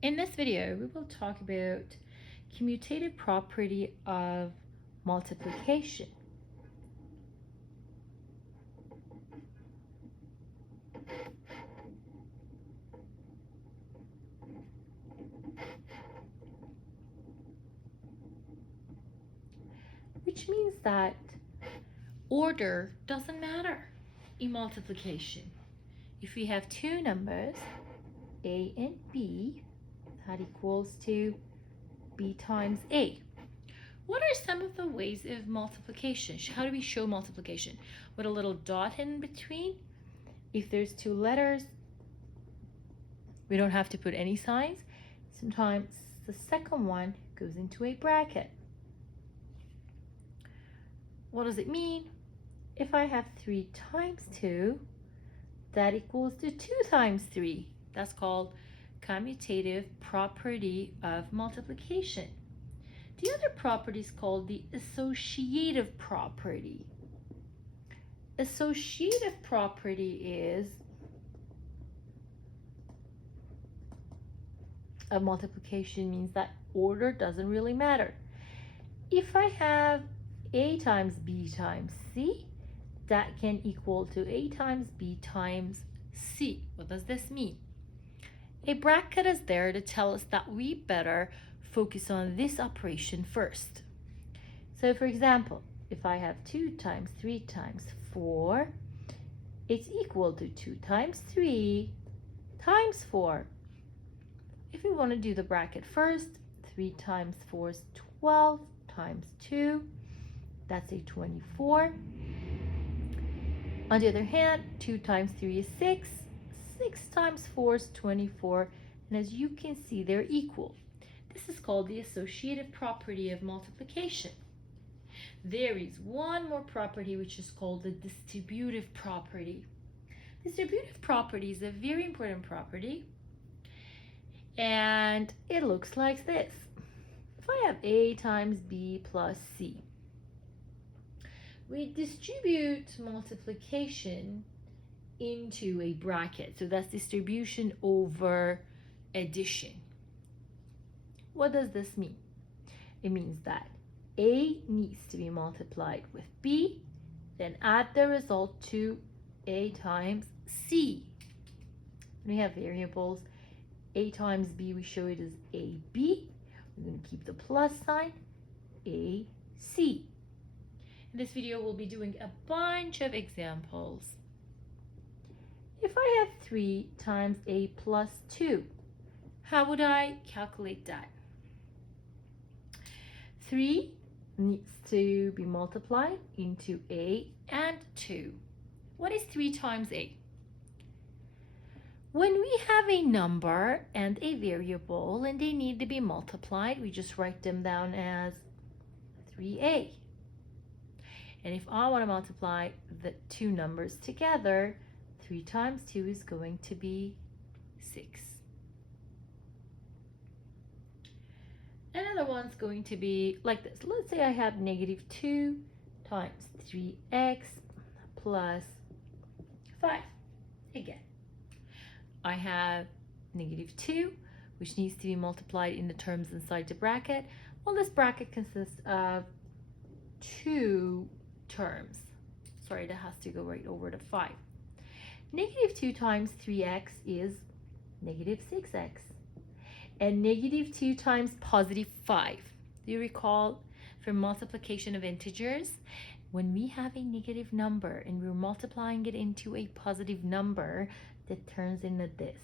In this video, we will talk about commutative property of multiplication. Which means that order doesn't matter in multiplication. If we have two numbers, A and B, that equals to B times A. What are some of the ways of multiplication? How do we show multiplication? With a little dot in between. If there's two letters, we don't have to put any signs. Sometimes the second one goes into a bracket. What does it mean? If I have 3 times 2, that equals to 2 times 3. That's called commutative property of multiplication. The other property is called the associative property. Associative property is of multiplication means that order doesn't really matter. If I have A times B times C, that can equal to A times B times C. What does this mean? A bracket is there to tell us that we better focus on this operation first. So for example, if I have 2 times 3 times 4, it's equal to 2 times 3 times 4. If we want to do the bracket first, 3 times 4 is 12 times 2, that's a 24. On the other hand, 2 times 3 is 6, 6 times 4 is 24, and as you can see, they're equal. This is called the associative property of multiplication. There is one more property which is called the distributive property. Distributive property is a very important property, and it looks like this. If I have A times B plus C, we distribute multiplication into a bracket. So that's distribution over addition. What does this mean? It means that A needs to be multiplied with B, then add the result to A times C. When we have variables, A times B, we show it as AB. We're going to keep the plus sign, AC. In this video, we'll be doing a bunch of examples. If I have 3 times A plus 2, how would I calculate that? 3 needs to be multiplied into A and 2. What is 3 times A? When we have a number and a variable and they need to be multiplied, we just write them down as 3A. And if I want to multiply the two numbers together, 3 times 2 is going to be 6. Another one's going to be like this. Let's say I have negative 2 times 3x plus 5. Again, I have negative 2, which needs to be multiplied in the terms inside the bracket. Well, this bracket consists of 2 terms. Sorry, that has to go right over to 5. Negative 2 times 3x is negative 6x. And negative 2 times positive 5. Do you recall from multiplication of integers? When we have a negative number and we're multiplying it into a positive number, that turns into this.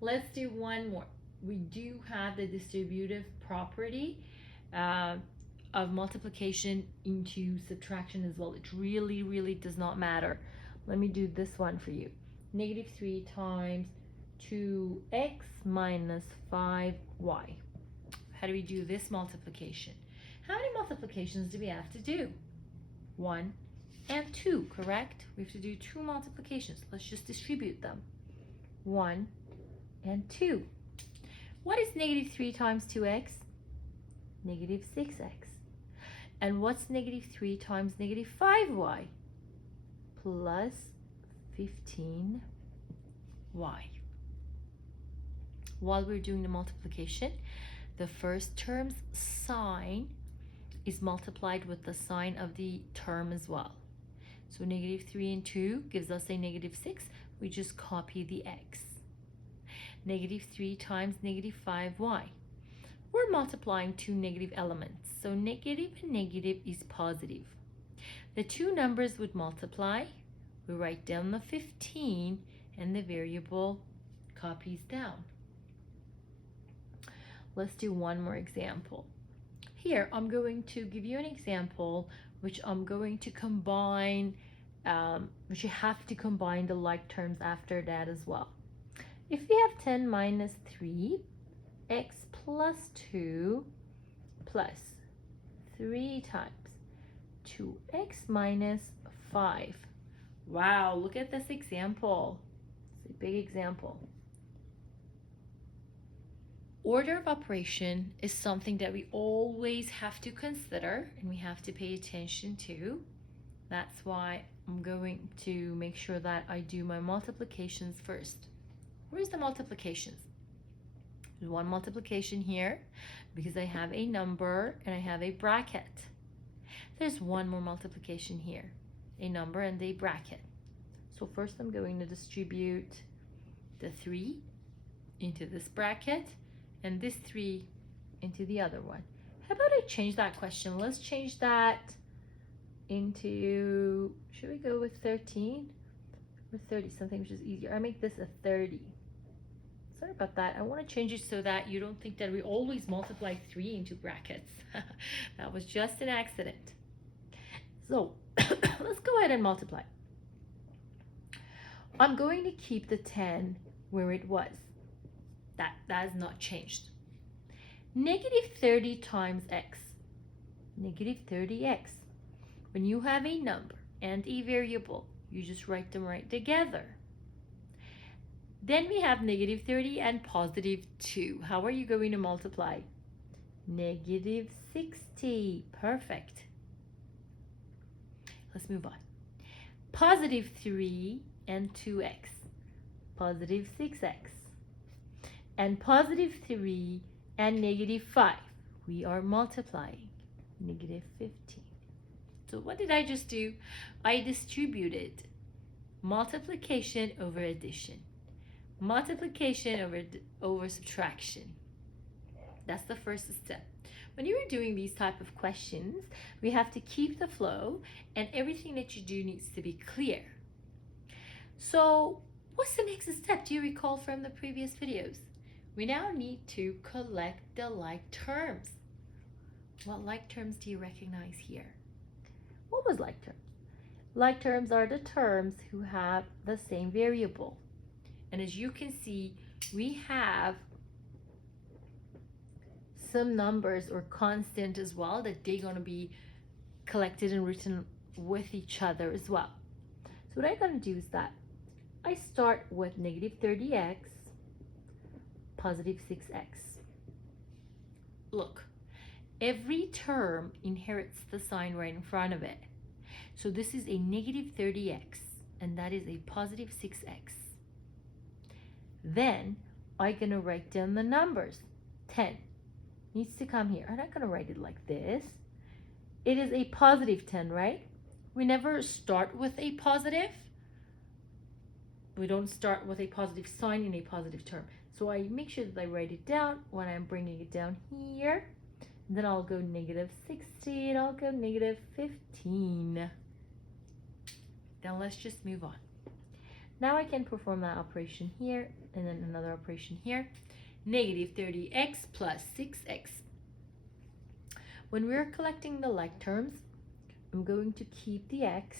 Let's do one more. We do have the distributive property of multiplication into subtraction as well. It really does not matter. Let me do this one for you. Negative 3 times 2x minus 5y. How do we do this multiplication? How many multiplications do we have to do? 1 and 2, correct? We have to do 2 multiplications. Let's just distribute them. 1 and 2. What is negative 3 times 2x? Negative 6x. And what's negative 3 times negative 5y? Plus 15y. While we're doing the multiplication, the first term's sign is multiplied with the sign of the term as well. So negative 3 and 2 gives us a negative 6. We just copy the x. Negative 3 times negative 5y. We're multiplying two negative elements, so negative and negative is positive. The two numbers would multiply. We write down the 15 and the variable copies down. Let's do one more example. Here, I'm going to give you an example which I'm going to combine, which you have to combine the like terms after that as well. If we have 10 minus 3, x plus 2 plus 3 times 2x minus 5. Wow, look at this example. It's a big example. Order of operation is something that we always have to consider and we have to pay attention to. That's why I'm going to make sure that I do my multiplications first. Where's the multiplications? There's one multiplication here because I have a number and I have a bracket. There's one more multiplication here, a number and a bracket. So first I'm going to distribute the 3 into this bracket and this 3 into the other one. How about I change that question? Let's change that into, should we go with 13 or 30, something which is easier? I make this a 30. Sorry about that. I want to change it so that you don't think that we always multiply 3 into brackets. That was just an accident. So let's go ahead and multiply. I'm going to keep the 10 where it was. That has not changed. Negative 30 times x. Negative 30x. When you have a number and a variable, you just write them right together. Then we have negative 30 and positive 2. How are you going to multiply? Negative 60. Perfect. Let's move on. Positive 3 and 2x. Positive 6x. And positive 3 and negative 5. We are multiplying. Negative 15. So what did I just do? I distributed multiplication over addition. Multiplication over subtraction. That's the first step. When you are doing these type of questions, we have to keep the flow and everything that you do needs to be clear. So what's the next step? Do you recall from the previous videos? We now need to collect the like terms. What like terms do you recognize here? What was like terms? Like terms are the terms who have the same variable. And as you can see, we have some numbers or constant as well that they're going to be collected and written with each other as well. So what I'm going to do is that I start with negative 30x, positive 6x. Look, every term inherits the sign right in front of it. So this is a negative 30x and that is a positive 6x. Then I'm going to write down the numbers. 10 needs to come here. I'm not going to write it like this. It is a positive 10, right? We never start with a positive. We don't start with a positive sign in a positive term. So I make sure that I write it down when I'm bringing it down here. And then I'll go negative 60 and I'll go negative 15. Then let's just move on. Now I can perform that operation here and then another operation here. Negative 30x plus 6x. When we're collecting the like terms, I'm going to keep the x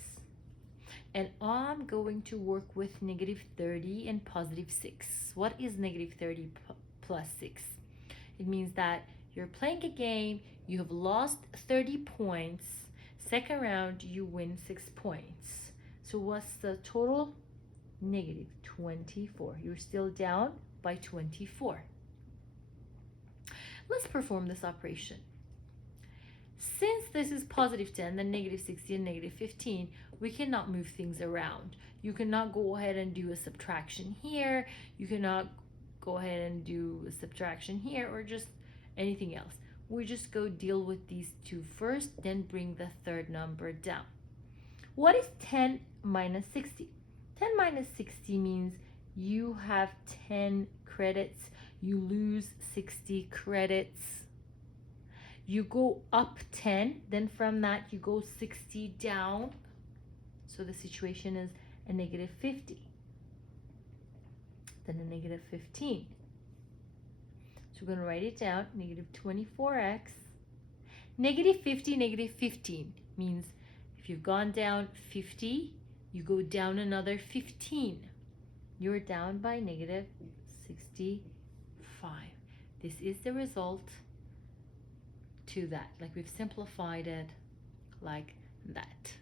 and I'm going to work with negative 30 and positive 6. What is negative 30 plus 6? It means that you're playing a game, you have lost 30 points, second round you win 6 points. So what's the total? Negative 24. You're still down by 24. Let's perform this operation. Since this is positive 10, then negative 60 and negative 15, We cannot move things around. You cannot go ahead and do a subtraction here. You cannot go ahead and do a subtraction here or just anything else. We just go deal with these two first, then bring the third number down. What is 10 minus 60? 10 minus 60 means you have 10 credits. You lose 60 credits. You go up 10, then from that you go 60 down. So the situation is a negative 50. Then a negative 15. So we're going to write it down, negative 24x. Negative 50, negative 15 means if you've gone down 50, you go down another 15. You're down by negative 65. This is the result to that. Like we've simplified it like that.